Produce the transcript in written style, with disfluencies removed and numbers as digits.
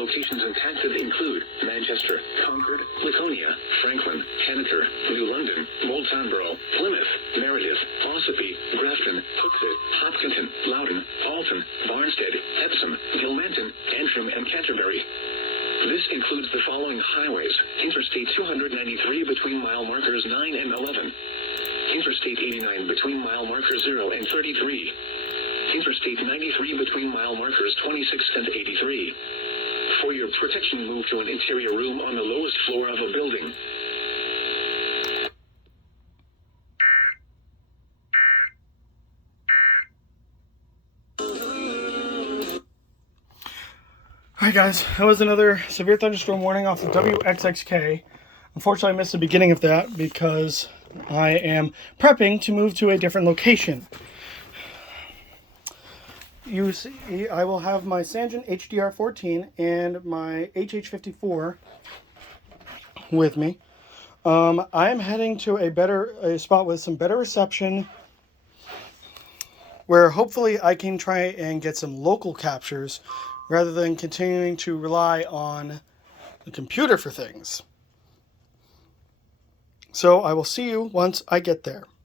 locations impacted include Manchester, Concord, Laconia, Franklin, Henniker, New London, Moultonborough, Plymouth, Meredith, Ossipee, Grafton, Hooksett, Hopkinton, Loudon, Alton, Barnstead, Epsom, Gilmanton, Antrim, and Canterbury. This includes the following highways: Interstate 293 between mile markers 9 and 11. Interstate 89 between mile markers 0 and 33. Interstate 93 between mile markers 26 and 83. For your protection, move to an interior room on the lowest floor of a building. Hi guys, that was another severe thunderstorm warning off the WXXK. Unfortunately, I missed the beginning of that because I am prepping to move to a different location. You see, I will have my Sangen HDR14 and my HH54 with me. I am heading to a spot with some better reception, where hopefully I can try and get some local captures rather than continuing to rely on the computer for things. So I will see you once I get there.